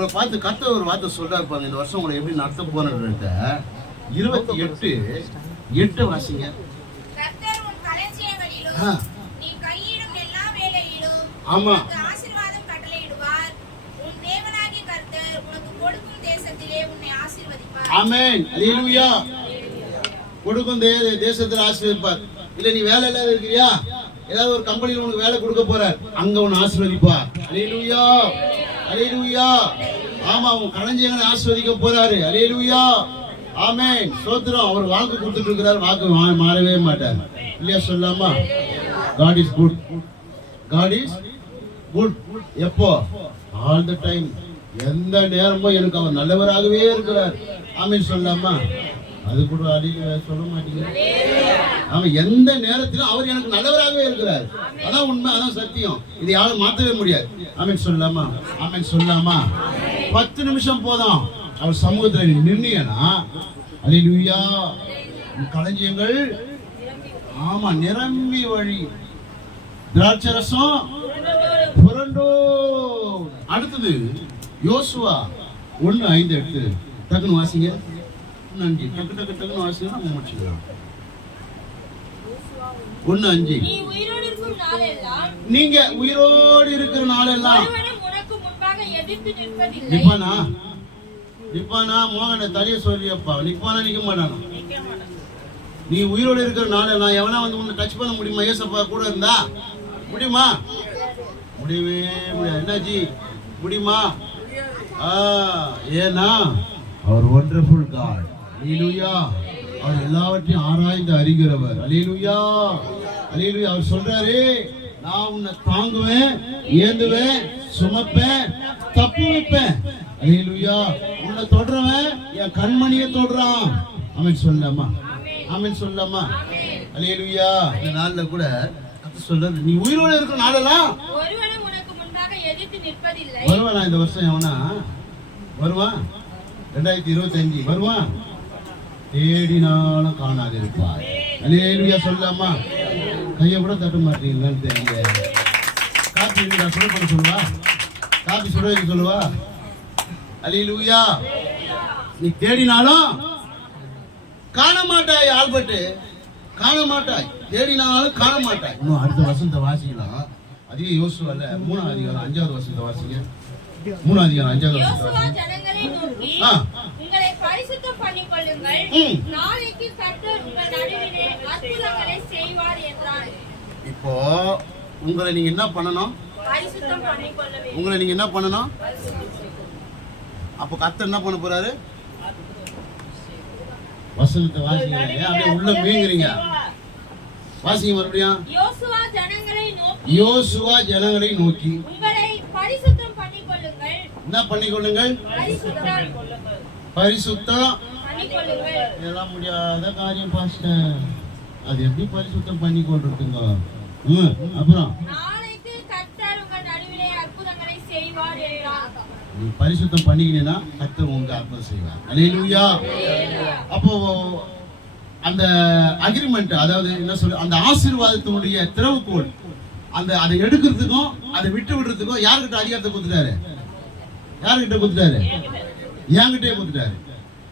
உங்களை பார்த்து கத்த ஒரு வார்த்தை சொல்றாரு பாருங்க இந்த வருஷம் உங்களை எப்படி நடத்த போறேன்றத. இருபத்தி எட்டு எட்டு வாசிங்க. ஆமா. ஆமென். அல்லேலூயா கொடுக்கும் தேசத்துல ஆசீர்வதிப்பார். இல்ல நீ வேலை இல்லாத இருக்கிறியா? ஏதாவது ஒரு கம்பெனில உனக்கு வேலை கொடுக்க போறார். அங்க உன்னை ஆசீர்வதிப்பார். அல்லேலூயா அல்லேலூயா ஆமா அவங்க கலைஞர்களை ஆஸ்வதிக்க போறாரு. அலையலுயா ஆமே சோத்திரம் அவர் வாக்கு கொடுத்துட்டு இருக்கிறார் வாக்கு மா- மாறவே மாட்டார். இல்லையா சொல்லாமா? God is good God is good எப்போ? ஆல் த டைம் எந்த நேரமும் எனக்கு அவர் நல்லவராகவே இருக்கிறார். ஆமே சொல்லாமா? அது கூட அடிக்க சொல்ல மாட்டேங்குது ஆமா எந்த நேரத்திலும் அவர் எனக்கு நல்லவராகவே இருக்கிறார். அதான் உண்மை அதான் சத்தியம். இது யாரும் மாத்தவே முடியாது. ஆமென் சொல்லாமா? ஆமென் சொல்லாமா? பத்து நிமிஷம் போதும். அவர் சமூகத்துல நீ நின்னியனா? அல்லேலூயா உன் களஞ்சியங்கள். ஆமா நிரம்பி வழி. திராட்சை ரசம் புரண்டோ. அடுத்தது யோசுவா. ஒண்ணு ஐந்து எட்டு. டக்குன்னு வாசிங்க. அஞ்சு. டக்கு டக்கு டக்குன்னு வாசிங்க நம்ம முடிச்சுக்கலாம். ஒண்ணு அஞ்சு. நீங்க உயிரோடு இருக்கிற நாளெல்லாம் ஒருவனும் உனக்கு முன்பாக எதிர்த்து நிற்பதில்லை நிப்பானா? நிப்பானா? மோகன தலைய சொல்லியப்பா. நிப்பானா நிக்க மாட்டானா? நீ உயிரோடு இருக்கிற நாளெல்லாம் எவனா வந்து உன்னை டச் பண்ண முடியுமா? ஏசப்பா கூட இருந்தா? முடியுமா? முடியவே முடியாது. என்னாச்சு? முடியுமா? ஆ ஏன்னா அவர் ஒண்டர்ஃபுல் காட் அலிலுயா அவர் எல்லாவற்றையும் ஆராய்ந்து அறிகிறவர். அலிலுயா அலிலுயா அவர் சொல்றாரு நான் உன்னை தாங்குவேன் ஏந்துவேன் சுமப்பேன் தப்பு வைப்பேன். அலிலுயா உன்னை தொடுறவன் என் கண்மணியை தொடுறான். அவன் சொல்லாமா அவன் சொல்லாமா அலிலுயா இந்த நாள்ல கூட சொல்றாரு நீ உயிரோட இருக்கிற நாளெல்லாம் வருவானா இந்த வருஷம் எவனா? வருவான் ரெண்டாயிரத்தி இருபத்தி அஞ்சு வருவான் தேடினாலும் காணாது இருப்பார் அலேலுயா சொல்லாமா கையை கூட தட்ட மாட்டீங்களான்னு தெரியல. காப்பி இருக்கா சுட பண்ண சொல்லுவா. காப்பி சுட வைக்க சொல்லுவா. அலிலுயா நீ தேடினாலும் காண மாட்டாய் ஆல்பர்ட் காண மாட்டாய். தேடினாலும் காண மாட்டாய். இன்னும் அடுத்த வசந்த வாசிக்கலாம். அதிக யோசுவல்ல மூணாவது அதிகாரம் அஞ்சாவது வசந்த வாசிங்க. மூணாவது அதிகாரம் அஞ்சாவது நோக்கி ஆ. உங்களை பரிசுத்தம் பண்ணிக் கொள்ளுங்கள் ம். நாளைக்கு கர்த்தர் உங்கள் நடுவிலே என்றான் இப்போ உங்களை நீங்க என்ன பண்ணணும்? உங்களை நீங்க என்ன பண்ணணும்? அப்போ கர்த்தர் என்ன பண்ண போறாரு? வசனத்தை வாசிங்க. அப்படியே உள்ள மீங்குறீங்க வாசிங்க மறுபடியும். யோசுவா ஜனங்களை நோக்கி. என்ன பண்ணிக்கொள்ளுங்கள்? பரிசுத்தம். இதெல்லாம் முடியாத காரியம் பாஸ்டர். அது எப்படி பரிசுத்தம் பண்ணி கொண்டிருக்குங்க அப்புறம்? நீ பரிசுத்தம் பண்ணிக்கினா கர்த்தர் உங்க அற்புதம் செய்வார். அல்லேலூயா அப்போ அந்த அக்ரிமெண்ட் அதாவது என்ன சொல்ல அந்த ஆசீர்வாதத்தினுடைய திறவுகோல் அந்த அதை எடுக்கிறதுக்கும் அதை விட்டு விடுறதுக்கும் யாருக்கிட்ட அதிகாரத்தை கொடுத்துட்டாரு? யாருக்கிட்ட கொடுத்துட்டாரு? என்கிட்டயே கொடுத்துட்டாரு.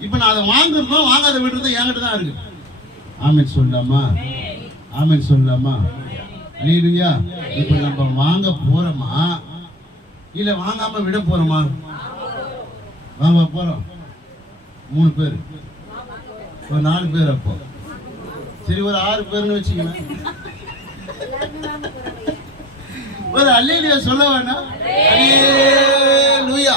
இப்ப நான் அதை வாங்குறதும் வாங்காத விடுறதும் என்கிட்ட தான் இருக்கு. ஆமென் சொல்லலாமா ஆமென் சொல்லலாமா ஐயா இப்ப நம்ம வாங்க போறோமா? இல்ல வாங்காம விட போறோமா? வாங்க போறோம். மூணு பேர். ஒரு நாலு பேர் அப்போ. சரி ஒரு ஆறு பேர்னு வச்சுக்கலாம் ஒரு அல்லையிலையா சொல்ல வேண்டாம் அல்லேலூயா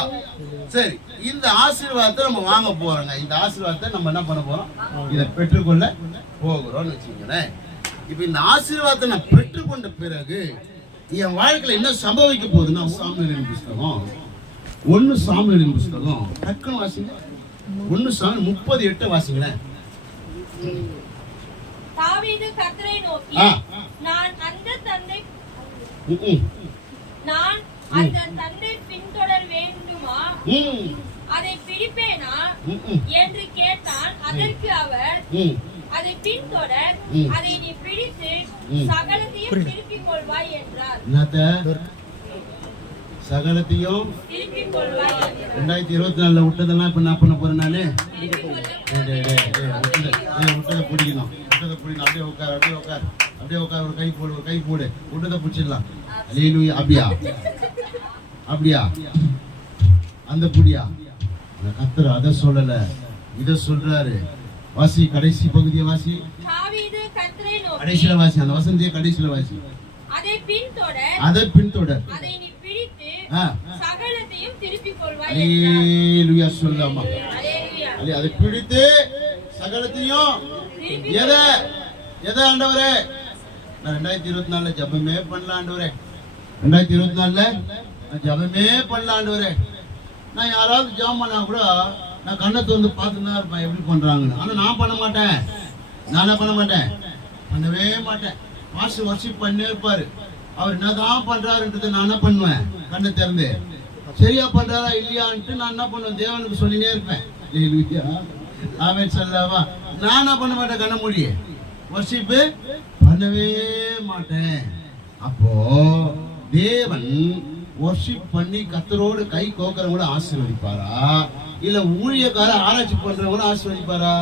சரி இந்த ஆசீர்வாதத்தை நம்ம வாங்க போறோங்க. இந்த ஆசீர்வாதத்தை நம்ம என்ன பண்ண போறோம்? இதை பெற்றுக்கொள்ள போகிறோம்னு வச்சுக்கோங்களேன். இப்போ இந்த ஆசீர்வாதத்தை நான் பெற்றுக்கொண்ட பிறகு என் வாழ்க்கையில என்ன சம்பவிக்க போகுதுன்னா சாமியலின் புஸ்தகம். ஒன்னு சாமியலின் புஸ்தகம். டக்குன்னு வாசிங்க. ஒன்னு சாமி முப்பது எட்டு வாசிங்களேன். நான் அந்த தந்தை நான் அந்த தந்தை பின்தொடர் வேண்டுமா? அதை பிடிப்பேனா என்று கேட்டான். அதற்கு அவர். அதை பின்தொடர் ம். அதை நீ பிடித்து. சகலத்தையும் திருப்பிக் கொள்வாய் என்றார். என்னத்த? சகலத்தையும் திருப்பிக் கொள்வாய் என்று. ரெண்டாயிரத்தி இருபத்தி நாலுல விட்டதெல்லாம் இப்ப என்ன பண்ண போறேன் நானு? விட்டதை பிடிக்கணும். விட்டதை பிடிக்கணும். அப்படியே உட்கார் அப்படியே உட்கார். அப்படியே உட்கார் ஒரு கை போடு ஒரு கை போடு. விட்டதை பிடிச்சிடலாம். அலையிலுயா அப்படியா? அப்படியா? அந்த புடியா? அந்த கத்தர் அதை சொல்லல. இத சொல்றாரு. வாசி கடைசி பகுதியை வாசி. கடைசியில வாசி அந்த வசந்திய கடைசியில வாசி. அதை பின்தொடர் அதை பின்தொடர் அதை நீ பிடித்து. சகலத்தையும் திருப்பிக் கொள்வாய். அலேலுயா சொல்லாமா அல்லேலூயா. அல்லே அதை பிடித்து சகலத்தையும் எதை? எதை ஆண்டவரே? நான் ரெண்டாயிரத்தி இருபத்தி நாலுல ஜபமே பண்ணல ஆண்டவரே. ரெண்டாயிரத்தி இருபத்தி நாலுல நான் ஜபமே பண்ணல ஆண்டவரே. நான் யாராவது ஜெபம் பண்ணா கூட நான் கண்ணை வந்து பார்த்துன்னு தான் இருப்பேன். எப்படி பண்ணுறாங்கன்னு ஆனால் நான் பண்ண மாட்டேன். நானே பண்ண மாட்டேன்? பண்ணவே மாட்டேன். மாஸ்டர் ஒர்ஷிப் பண்ணே இருப்பார். அவர் என்னதான் பண்ணுறாருன்றதை நான் என்ன பண்ணுவேன்? கண்ணை திறந்து. சரியா பண்ணுறாரா இல்லையான்ட்டு நான் என்ன பண்ணுவேன்? தேவனுக்கு சொல்லினே இருப்பேன். இல்லையா ஆமே சொல்லவா. நான் என்ன பண்ண மாட்டேன் கண்ண மூடி? ஒர்ஷிப்பு பண்ணவே மாட்டேன். அப்போ தேவன் வர்ஷிப் பண்ணி கத்தரோடு கை கோக்கறவங்கள ஆசீர்வதிப்பாரா? இல்ல ஊழியக்கார ஆராய்ச்சி பண்றவங்க ஆசீர்வதிப்பாரா?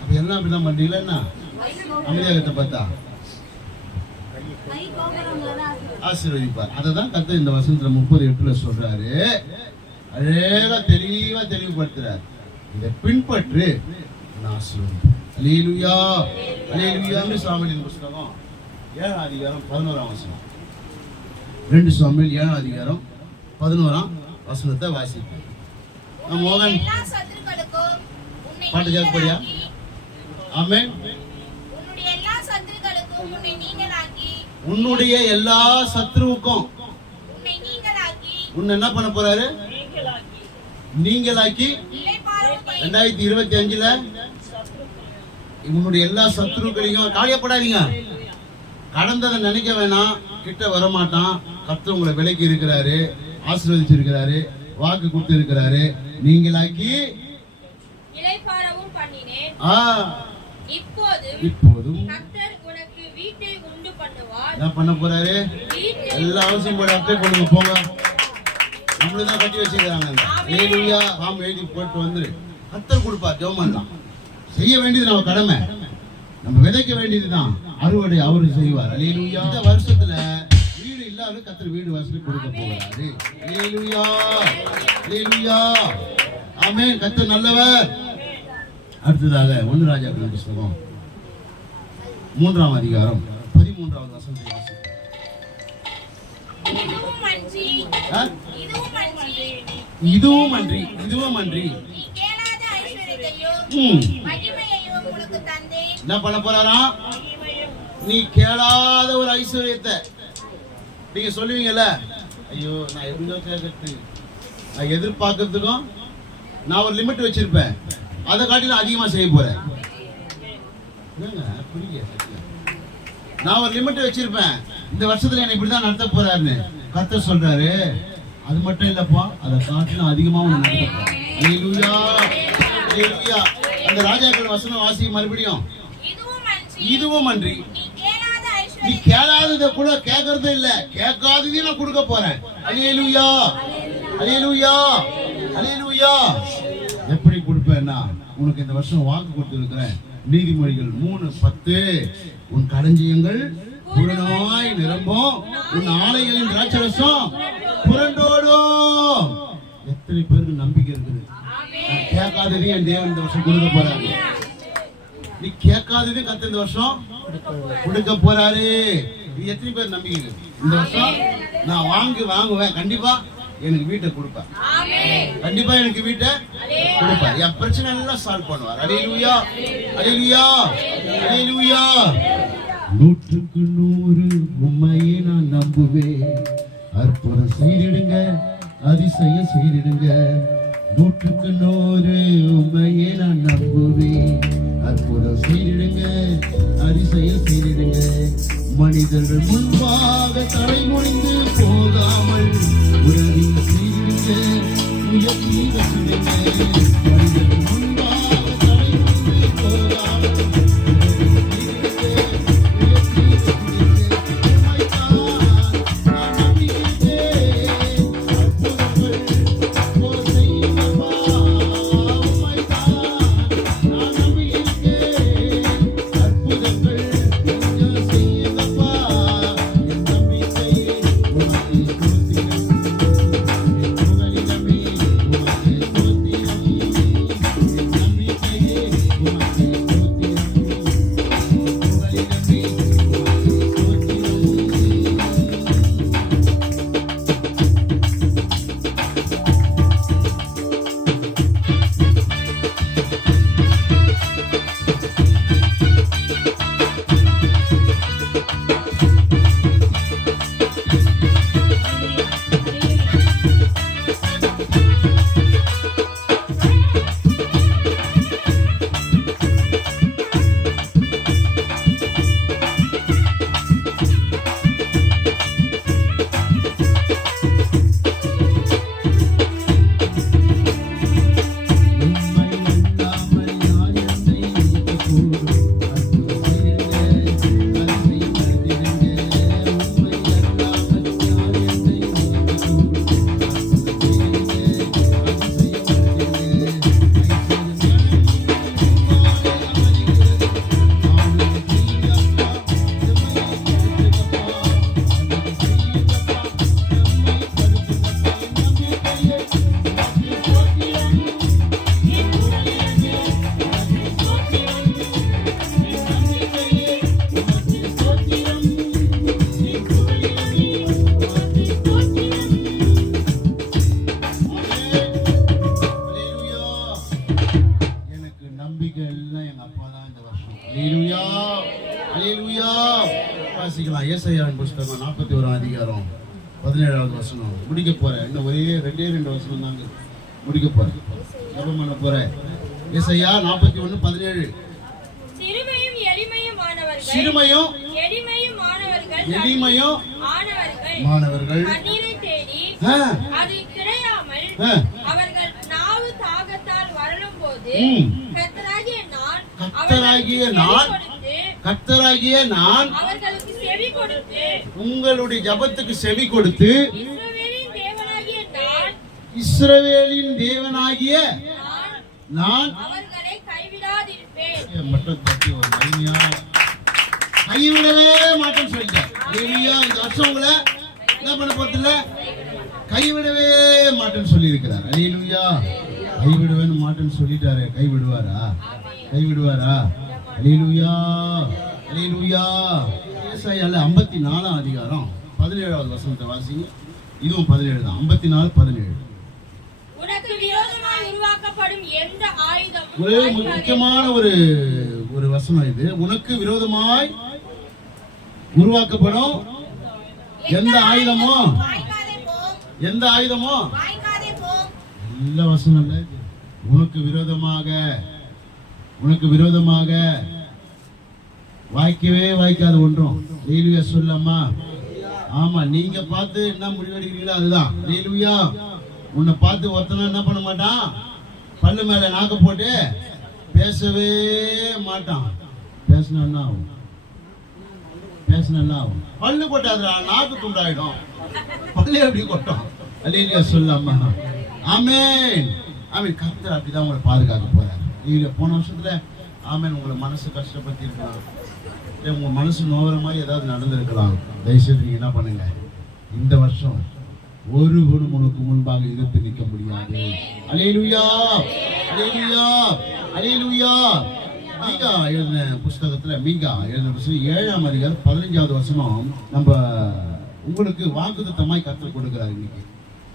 அப்ப என்ன அப்படிதான் பண்றீங்களா என்ன? அமைதியாகத்தை பார்த்தா. ஆசீர்வதிப்பார். அதை தான் கத்த இந்த வசனத்துல முப்பது எட்டுல சொல்றாரு. அழகா தெளிவா தெளிவுபடுத்துறாரு. இதை பின்பற்று நான் ஆசீர்வதிப்பேன் அலேலுயா அலேலுயான்னு சாமியின் புஸ்தகம் ஏழாம் அதிகாரம் பதினோராம் வசனம். ரெண்டு சுவாமியில் ஏழாம் அதிகாரம் பதினோராம் வசனத்தை வாசிப்பேன் நான் மோகன் எல்லா சத்துருக்களுக்கும் உன்னை பாட்டு கேட்க போறியா? நீங்களாக்கி, ஆமென். உன்னுடைய எல்லா சத்துருக்களுக்கும் உன்னை நீங்களாக்கி உன்னுடைய எல்லா சத்ருவுக்கும் உன்னை நீங்களாக்கி உன்னை என்ன பண்ண போறாரு? நீங்களாக்கி. ரெண்டாயிரத்தி இருபத்தி அஞ்சுல உன்னுடைய எல்லா சத்துருக்களையும் காயப்படாதீங்க கடந்ததை நினைக்க வேணாம். கிட்ட வரமாட்டான். கர்த்தர் உங்களை விலைக்கு இருக்கிறாரு. ஆசீர்வதிச்சிருக்கிறாரு வாக்கு கொடுத்து இருக்கிறாரு நீங்களாக்கி இப்போதும் என்ன பண்ண போறாரு? எல்லா அவசியம் போட அப்ளை பண்ணுங்க போங்க. நம்மளும் தான் கட்டி வச்சிருக்காங்க ஆம் எழுதி போட்டு வந்துரு கத்தர் கொடுப்பார் ஜெவமன் செய்ய வேண்டியது நம்ம கடமை. நம்ம விதைக்க வேண்டியதுதான். அறுவடை அவரு செய்வார். இந்த வருஷத்துல இல்லாத கத்தர் வீடு வசதி கொடுக்க போகிறாரு. கத்தர் நல்லவர். அடுத்ததாக ஒன்று ராஜாக்கள் புஸ்தகம். மூன்றாம் அதிகாரம் பதிமூன்றாவது வசனத்தை வாசி இதுவும் அன்றி? இதுவும் அன்றி. என்ன பண்ண போறாராம்? நீ கேளாத ஒரு ஐஸ்வர்யத்தை. நீங்க சொல்லுவீங்கல்ல? ஐயோ நான் எப்படியோ கேட்கறது நான் எதிர்பார்க்கறதுக்கும் நான் ஒரு லிமிட் வச்சிருப்பேன். அதை காட்டிலும் அதிகமா செய்ய போறேன். நான் ஒரு லிமிட் வச்சிருப்பேன். இந்த வருஷத்துல என்னை இப்படிதான் நடத்த போறாருன்னு. கத்த சொல்றாரு அது மட்டும் இல்லப்பா அதை காட்டிலும் அதிகமா. அந்த ராஜாக்கள் வசனம் வாசி மறுபடியும் இதுவும் அன்றி. நீ கேளாதத கூட கேட்கறது இல்ல. கேட்காததையும் நான் கொடுக்க போறேன். அலியலுயா அலியலுயா அலியலுயா எப்படி கொடுப்பேன்னா உனக்கு இந்த வருஷம் வாக்கு கொடுத்துருக்கிறேன். நீதிமொழிகள் மூணு பத்து. உன் களஞ்சியங்கள் பூரணமாய் நிரம்பும். உன் ஆலைகளின் திராட்சரசம் புரண்டோடும். எத்தனை பேருக்கு நம்பிக்கை இருக்குது? கேட்காததையும் என் தேவன் இந்த வருஷம் கொடுக்க போறாங்க நீ கேட்காதது கத்த இந்த வருஷம். கொடுக்க போறாரு. இது எத்தனை பேர் நம்பிக்கை? இந்த வருஷம் நான் வாங்கி வாங்குவேன். கண்டிப்பா எனக்கு வீட்டை கொடுப்பேன் கண்டிப்பா எனக்கு வீட்டை கொடுப்பார். என் பிரச்சனை எல்லாம் சால்வ் பண்ணுவார். அலையிலுயா அலையிலுயா அலையிலுயா நூற்றுக்கு நூறு உண்மையை நான் நம்புவேன். அற்புதம் செய்திடுங்க. அதிசயம் செய்திடுங்க. நூற்றுக்கு நூறு உண்மையை நான் நம்புவேன். அற்புதம் செய்திடுங்க அதிசயம் செய்திடுங்க மனிதர்கள் முன்பாக தலை முடிந்து போகாமல் உதவி செய்திடுங்க முயற்சி வச்சிடுங்க மனிதர்கள் ஏசையாவின் புஸ்தகம் நாற்பத்தி ஓராம் அதிகாரம் பதினேழாவது வசனம். முடிக்க போறேன். இன்னும் ஒரே ரெண்டே ரெண்டு வசனம் தாங்க. முடிக்க போறேன். ஜெபம் பண்ண போறேன். ஏசையா நாற்பத்தி ஒன்று பதினேழு. சிறுமையும் எளிமையும் மாணவர்கள். கர்த்தராகிய நான் அவர்களுக்கு நான் உங்களுடைய ஜபத்துக்கு செவி கொடுத்து இஸ்ரவேலின் தேவனாகிய நான் மட்டும் தட்டி ஒரு அருமையான கைவிடவே மாட்டேன்னு சொல்லிட்டேன். இந்த வருஷம் உங்களை என்ன பண்ண போறதில்ல? கைவிடவே மாட்டேன்னு சொல்லி இருக்கிறார் அலிலுயா கைவிடவே மாட்டேன்னு சொல்லிட்டாரு. கைவிடுவாரா? கைவிடுவாரா? அலிலுயா அலிலுயா ஏசாயால ஐம்பத்தி நாலாம் அதிகாரம் பதினேழாவது வசனத்தை வாசிங்க. இதுவும் பதினேழு தான். ஐம்பத்தி நாலு பதினேழு ஒரு. முக்கியமான ஒரு ஒரு வசனம் இது. உனக்கு விரோதமாய் உருவாக்கப்படும் எந்த ஆயுதமோ? எந்த ஆயுதமோ? நல்ல வசனம் இல்ல. உனக்கு விரோதமாக உனக்கு விரோதமாக வாய்க்கவே வாய்க்காது ஒன்றும். லீலுயா சொல்லம்மா. ஆமா நீங்க பார்த்து என்ன முடிவெடுக்கிறீங்களோ அதுதான். லீலுயா உன்னை பார்த்து ஒருத்தன என்ன பண்ண மாட்டான்? பல்லு மேல நாக்க போட்டு பேசவே மாட்டான். பேசினா என்ன ஆகும்? பேசினா என்ன ஆகும்? பல்லு கொட்டாதுடா நாக்கு துண்டாயிடும். பல்லு எப்படி கொட்டும்? அல்லேலியா சொல்லாமா ஆமேன். ஆமீன். கர்த்தர் அப்படிதான் உங்களை பாதுகாக்க போறாரு. நீங்க போன வருஷத்துல ஆமேன் உங்களை மனசு கஷ்டப்பட்டு இருக்கலாம் இல்லை உங்க மனசு நோகிற மாதிரி ஏதாவது நடந்திருக்கலாம். தயவுசெய்து நீங்க என்ன பண்ணுங்க? இந்த வருஷம் ஒரு குணம் உனக்கு முன்பாக எதிர்த்து நிற்க முடியாது. அலேலுயா அலேலுயா அலேலுயா மீகா எழுதின புஸ்தகத்துல மீகா எழுதின புஸ்தகம் ஏழாம் அதிகாரம் பதினஞ்சாவது வருஷம் நம்ம உங்களுக்கு வாக்குத்தத்தமாய் கற்றுக் கொடுக்கிறார் இன்னைக்கு.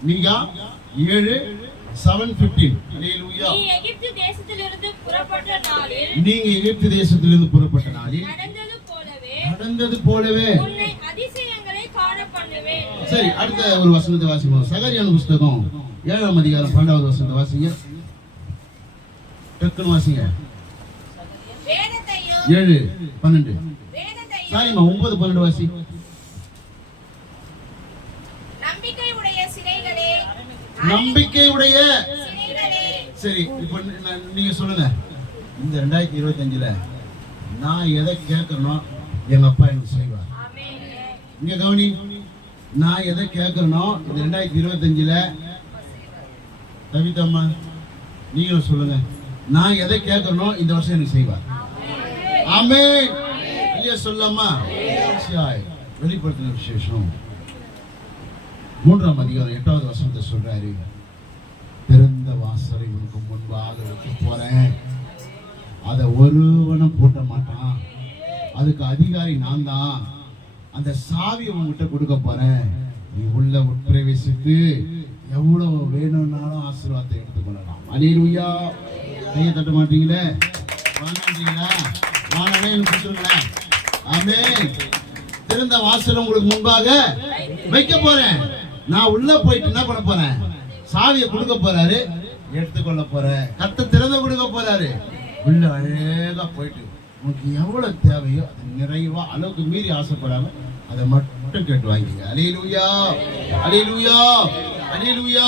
மீகா ஏழு செவன் பிப்டீன் நீங்க எகிப்து தேசத்திலிருந்து புறப்பட்ட நாளில் நடந்தது போலவே. நடந்தது போலவே உன்னை அதிசயங்களை காண பண்ணுவேன் சரி அடுத்த ஒரு வசனத்தை வாசிப்போம். சகரியான புஸ்தகம் ஏழாம் அதிகாரம் பன்னெண்டாவது வசனத்தை வாசிங்க. டக்குன்னு வாசிங்க. ஏழு பன்னெண்டு. சாரிம்மா ஒன்பது பன்னெண்டு வாசி. நம்பிக்கை உடைய சிலைகளே நம்பிக்கையுடைய சரி இப்போ நீங்க சொல்லுங்க. இந்த ரெண்டாயிரத்தி இருபத்தஞ்சுல நான் எதை கேட்கறனோ எங்க அப்பா எனக்கு செய்வார் இங்க கவனி நான் எதை கேட்கறனோ இந்த ரெண்டாயிரத்தி இருபத்தஞ்சுல கவிதம்மா நீங்களும் சொல்லுங்க. நான் எதை கேட்கறனோ இந்த வருஷம் எனக்கு செய்வார். ஆமே இல்லையா சொல்லாமா வெளிப்படுத்தின விசேஷம். மூன்றாம் அதிகாரம் எட்டாவது வசனத்தை சொல்றாரு. திறந்த வாசலை உனக்கு முன்பாக வைக்க போறேன். அதை ஒருவனும் பூட்ட மாட்டான். அதுக்கு அதிகாரி நான் தான் அந்த சாவி உங்ககிட்ட கொடுக்க போறேன். நீ உள்ள உட்பிரவேசித்து எவ்வளவு வேணும்னாலும் ஆசீர்வாதத்தை எடுத்துக்கொள்ளலாம் அலிலுயா கையை தட்ட மாட்டீங்களே? வாங்கிட்டீங்களா வானவே கொடுத்துருங்களேன் ஆமே திறந்த வாசல் உங்களுக்கு முன்பாக வைக்க போறேன். நான் உள்ள போயிட்டு என்ன பண்ண போறேன்? சாவியை கொடுக்க போறாரு எடுத்துக்கொள்ள போறேன். கத்த திறந்த கொடுக்க போறாரு. உள்ள அழகா போயிட்டு உனக்கு எவ்வளவு தேவையோ அது நிறைவா அளவுக்கு மீறி ஆசைப்படாம அதை மட்டும் கேட்டு வாங்கிங்க அலையிலூயா அலையிலூயா அலையிலூயா